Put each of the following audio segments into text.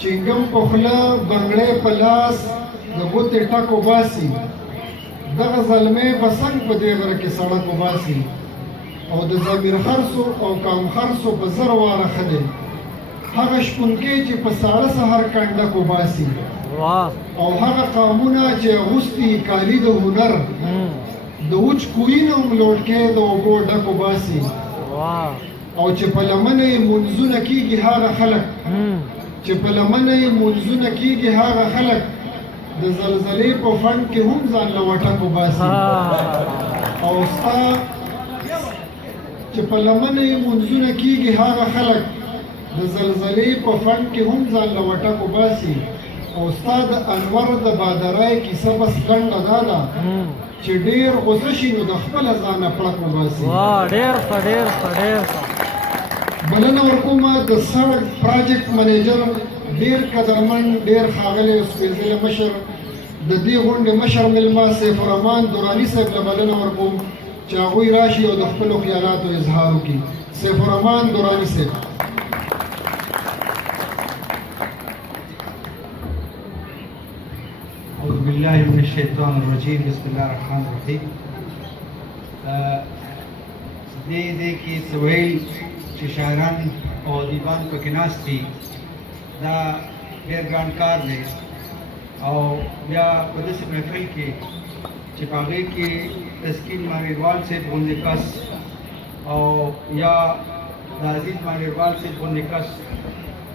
چنګم په خوله بنګړی په لاس د ګوتې ټک وباسي دغه زلمی به څنګ په دې غره کې سړک وباسي او د ضمیر خرڅو او کام خرڅو په زر واره ښه دی هغه شپونکی چې په ساړه سهار کنډک وباسي او هغه قامونه چې اغوستي کالي د هنر د وچ کوی نه هم لوټکې د اوبو ډک وباسي او چې په لمنه یې منځونه کېږي هغه خلک چې په لمنه یې منځونه کېږي هغه خلک د زلزلې په فنډ کې هم ځان له وټک وباسي او ستا چې په لمنه یې منځونه کېږي هغه خلک د زلزلې په فنډ کې هم ځان له وټک وباسي او ستا د انور د بادرای کیسه بس لنډه دا ده چې ډېر غوسه شي نو د خپله ځانه پړک وباسي ډېر ښه ډېر ښه ډېر ښه بلنه ورکومه د سړک پراجیکټ منیجر ډېر قدرمن ډېر ښاغلی سپېڅلی مشر د دې غونډې مشر مېلمه سیف الرحمن دراني صاحب له بلنه ورکوم چې هغوی راشي او د خپلو خیالاتو اظهار وکړي سیف الرحمن دراني صاحب أعوذ بالله من الشيطان الرجيم بسم الله الرحمن الرحيم دې کې سویل چې شاعران او دیوان پکې ناست دي دا ډېر ګران کار دی او بیا په داسې محفل کې چې په هغې کې تسکین مانیروال صاحب غوندې کس او یا د عزیز مانیروال صاحب غوندې کس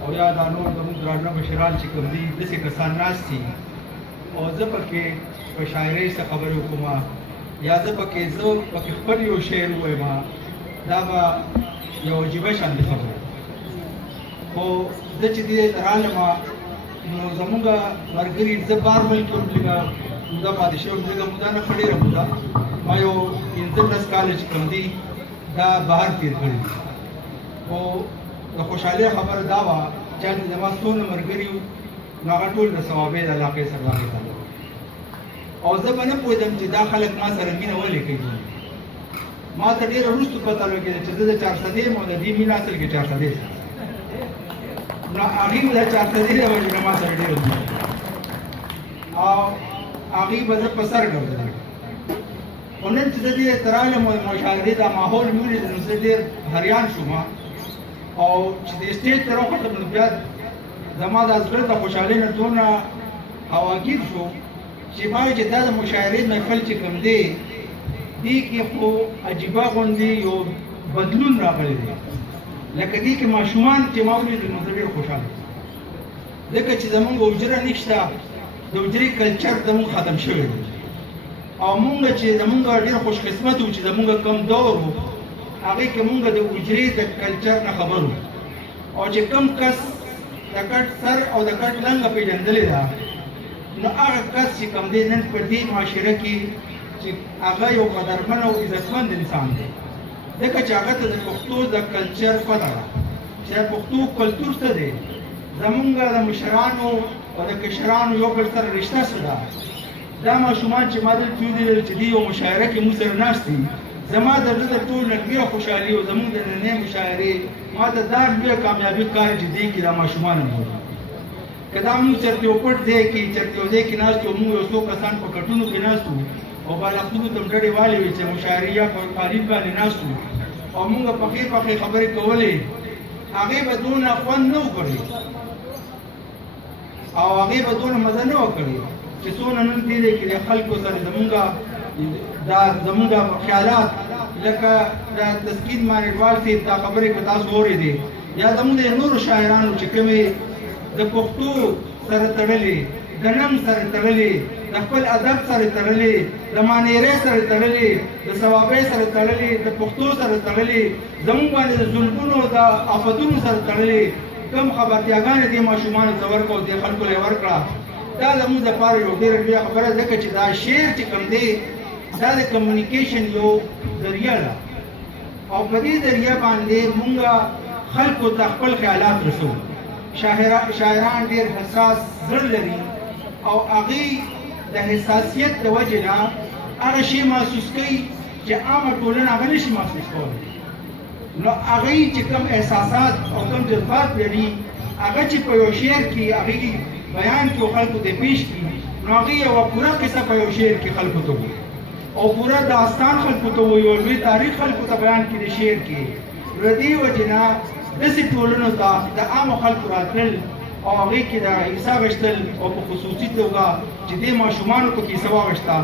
او یا دا نور زموږ درانه مشران چې کوم دي داسې کسان ناست دي او زه پکې په شاعرۍ څه خبرې وکړم یا زه پکې خپل یو شعر ووایم دا به یو عجیبه شانتې خبره خو زه چې دې ته رالم نو زموږ ملګري زه بار ملک یم لږه موده پاتې شوی یم لږه موده نه ښه ډېره موده ما یو 15 کاله چې کوم دي دا بهر تېر کړي دي خو د خوشحالۍ خبره دا وه چې هلته زما څونه ملګري وو نو هغه ټول د صوابۍ د علاقې سره راغلي او زه به نه پوهېدم چې دا خلک ما سره مینه ولې کوي ما ته ډېره وروسته پته لګېده چې زه د 400 یم او د دې مینه اصل کې 400 یم نو هغې به د 400 د وجې نه ما سره ډېره مینه او هغې به زه په سر ډوډم خو نن چې زه دې ته رالم او د مشاعرې دا ماحول مې ولید نو زه ډېر حیران شوم او چې د سټېج ته راوختم نو بیا زما د زړه د خوشحالۍ نه دونه هواګیر شو چې ما وایي چې دا د مشاعرې محفل چې کوم دی دې کې خو عجیبه غوندې یو بدلون راغلی دی لکه دې کې ماشومان چې ما ولیدل نو زه ډېر خوشحاله ځکه چې زمونږ حجره نشته د حجرې کلچر زمونږ ختم شوی دی او مونږ چې زمونږ ډېر خوشقسمت وو چې زمونږ کم دور وو هغې کې مونږ د حجرې د کلچر نه خبر وو او چې کم کس د کټ سر او د کټ لنګه پېژندلې ده نو هغه کس چې کوم دی نن په دې معاشره کې چې هغه یو قدرمن او عزتمند انسان دی ځکه چې هغه ته د پښتو د کلچر پته ده چې پښتو کلتور څه دی زمونږ د مشرانو او د کشرانو یو بل سره رشته څه ده دا ماشومان چې ما دلته ولیدل چې دې یو مشاعره کې موږ سره ناست دي زما د زړه د ټول نه ډېره خوشحالي او زموږ د نننۍ مشاعرې ما ته دا ډېره کامیابي ښکاري چې دې کې دا ماشومان هم وو که دا موږ چېرته یو پټ ځای کې چېرته یو ځای کې ناست وو موږ یو څو کسان په کټونو کې ناست وو او بالښتونو ته م ډډې والې وې چې مشاعرې یا په قالین باندې ناست وو او موږ پخې پخې خبرې کولې هغې به دونه خوند نه و کړی او هغې به دونه مزه نه وه کړې چې څونه نن دې ځای کې د خلکو سره زمونږ خیالات لکه د تسکین مانیروال صاحب دا خبرې که تاسو اورېدې یا زمونږ د نورو شاعرانو چې کومې د پښتو سره تړلې د نم سره تړلې د خپل ادب سره تړلې د مانیرۍ سره تړلې د صوابۍ سره تړلې د پښتو سره تړلې زمونږ باندې د ظلمونو د آفتونو سره تړلې کوم خبرتیاګانې دې ماشومانو ته ورکړه او دې خلکو له یې ورکړه دا زموږ دپاره یو ډېره لویه خبره ځکه چې دا شعر چې کوم دی دا د کمیونیکیشن یو ذریعه ده او په دې ذریعه باندې مونږ خلکو ته خپل خیالات رسو شاعران ډېر حساس زړه لري او هغې د حساسیت د وجې نه هغه شی محسوس کوي چې عامه ټولنه هغه نشي محسوس کولی نو هغوی چې کوم احساسات او کوم جذبات لري هغه چې په یو شعر کې هغې بیان کې خلکو ته پیش کړي نو هغې یوه پوره قصه په یو شعر کې خلکو ته وایي او پوره داستان خلکو ته وایي او لوی تاریخ خلکو ته بیان کړي د شعر کې. نو د دې وجې نه داسې ټولنو ته د عامو خلکو راتلل او هغې کې د حصه اخیستل او په خصوصي توګه چې دې ماشومانو ته کیسه واخیسته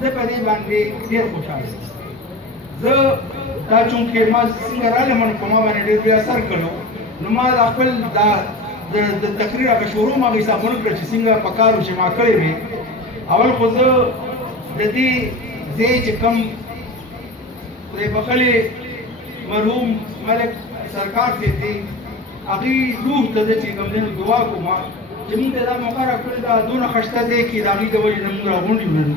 زه په دې باندې ډېر خوشحاله یم. زه دا چونکې ما څنګه رالم نو په ما باندې ډېر بې اثر کړو نو ما دا خپل د تقریر هغه شروع ما هغې حسابونه کړه چې څنګه په کار و چې ما کړی وې. اول خو زه د دې ځای چې کوم خدای بخښلې مرحوم ملک سرکار صاحب دی هغې روح ته زه چې کوم دی نو دعا کوم چې مونږ ته دا موقع راکړې ده دونه ښایسته دی چې د هغې د وجې نه مونږ راغونډ یو نن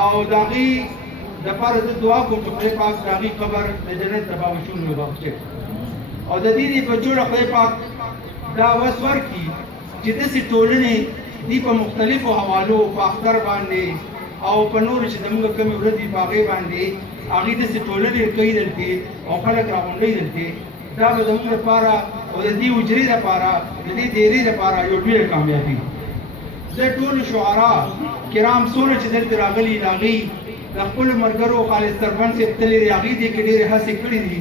او د هغې دپاره زه دعا کوم چې خدای پاک د هغې قبر د جنت د باغچونو وبخښي او د دې په جوړه خدای پاک دا وس ورکړي چې داسې ټولنې دي په مختلفو حوالو په اختر باندې او په نورو چې زموږ کومې ورځې په هغې باندې هغې داسې ټولنې کوي دلته او خلک راغونډوي دلته دا به زموږ لپاره او د دې حجرې لپاره د دې دایرې لپاره یو لویه کامیابي. زه ټولو شعرا کرام څومره چې دلته راغلي د هغې د خپلو ملګرو خالد سربند صاحب تللی دی هغې دې کې ډېرې هڅې کړي دي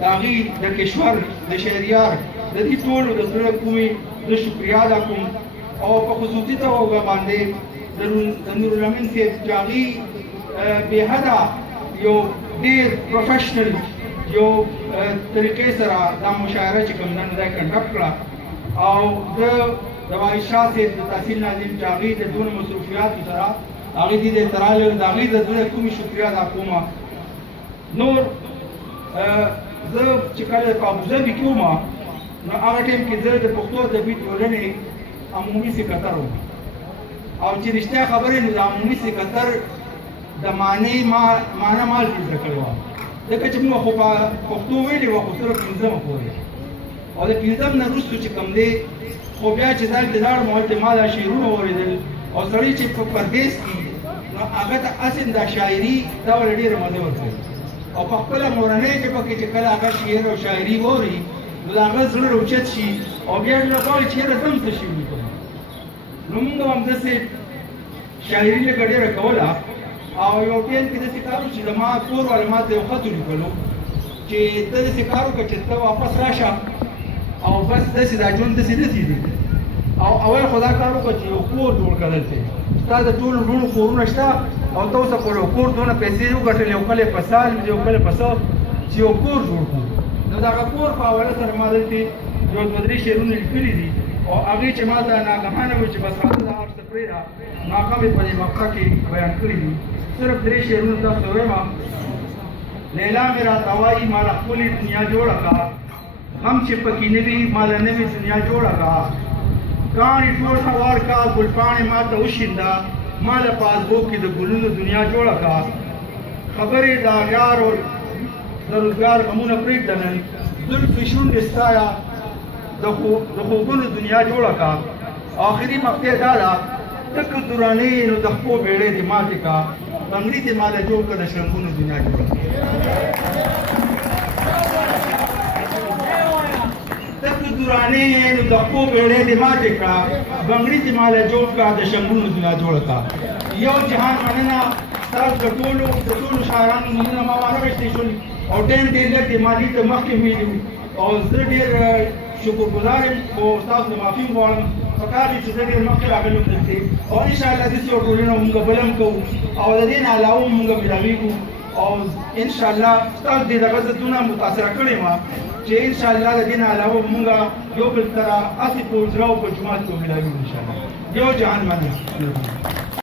د هغې د کشور د شهریار د دې ټولو د زړه کومې زه شکریا ادا کوم او په خصوصي توګه باندې د نورالامین صاحب چې هغې بې حده یو ډېر پروفیشنل یو طریقې سره دا مشاعره چې کوم دا کنډکټ کړه او زه د وحید شاه صاحب د تحصیل ناظم چې هغې د دونه مصروفیاتو سره هغې دې ته راغلی د هغې د زړه کومې شکریا ادا کوم. نور زه چې کله په ابوظبي کې وم نو هغه ټایم کې زه د پښتو ادبي ټولنې عمومي سکرټر وم او چې رښتیا خبرې نو د عمومي سکرټر د معنی ما لږ زده کړې وه ځکه چې موږ خو په پښتو ویلې وه خو صرف پنځمه پورې او د پنځم نه وروستو چې کوم دی خو بیا چې دلته لاړم هلته ما دا شعرونه واورېدل او سړی چې په پردیس کې نو هغه ته اصل دا شاعري دا ورته ډېره مزه ورکوي او په خپله مورنۍ ژبه کې چې کله هغه شعر او شاعري واوري نو د هغه زړه راوچت شي او بیا زړه غواړي چې یاره زه هم څه شي ولیکم. نو موږ هم همداسې شاعري لږه ډېره کوله او یو ټایم کې داسې کار و چې زما کور والا ما ته یو خط ولیکلو چې ته داسې کار وکړه چې ته واپس راشه او بس داسې دا ژوند داسې نه تېرېږي او اول خو دا کار وکړه چې یو کور جوړ کړه دلته ستا د ټولو وروڼو کورونه شته او ته اوسه پورې یو کور دونه پیسې وګټلې یو کله یې په سال یو کله په څه چې یو کور جوړ کړو. نو د هغه کور په حواله سره ما دلته یو دوه درې شعرونه لیکلي دي او هغې چې ما ته ناګهانه وي چې بس راته دا هر څه پرېږده نو هغه مې په دې مقطع کې بیان کړي دي. صرف درې شعرونه تاسو ته وایم. لیلا مې راته وایي ما له ښکلې دنیا جوړه کړه غم چې پکې نه وي ما له نوې دنیا جوړه کړه کاڼي ټول هوار کا ګلپاڼې ما ته وشینده ما له پاسبوک کې د ګلونو دنیا جوړه کړه خبرې د اغیار او د روزګار غمونه پرېږده نن زلفې شونډې ستا د خوبونو دنیا جوړه کړه آخري مقطع دا ده تک دورانې نو د خپو بیړۍ دې ماتې کړه بنګړي دې ما له جوړ کړه د شرنګونو دنیا جوړه کړه تک دورانې نو د خپو بیړۍ دې ماتې کړه بنګړي دې ما له جوړ کړه د شرنګونو دنیا جوړه کړه. یو جهان مننه ستاسو د ټولو شاعرانو نومونه ما وانخېستې شول او ټایم ډېر لږ دی ما دې ته مخکې ویلي او زه ډېر شکرګزار یم خو ستاسو نه معافي غواړم پکار دي چې زه ډېر مخکې راغلی دلته او انشاءالله داسې یو ټولنه مونږ بل هم کوو او د دې نه علاوه مونږ ملاویږو او انشاءالله ستاسو دې دغه زه دونه متاثره کړې وه چې انشاءالله د دې نه علاوه مونږ یو بل سره هسې په حجره او په جومات کې ملاویږو انشاءالله. یو جهان مننه.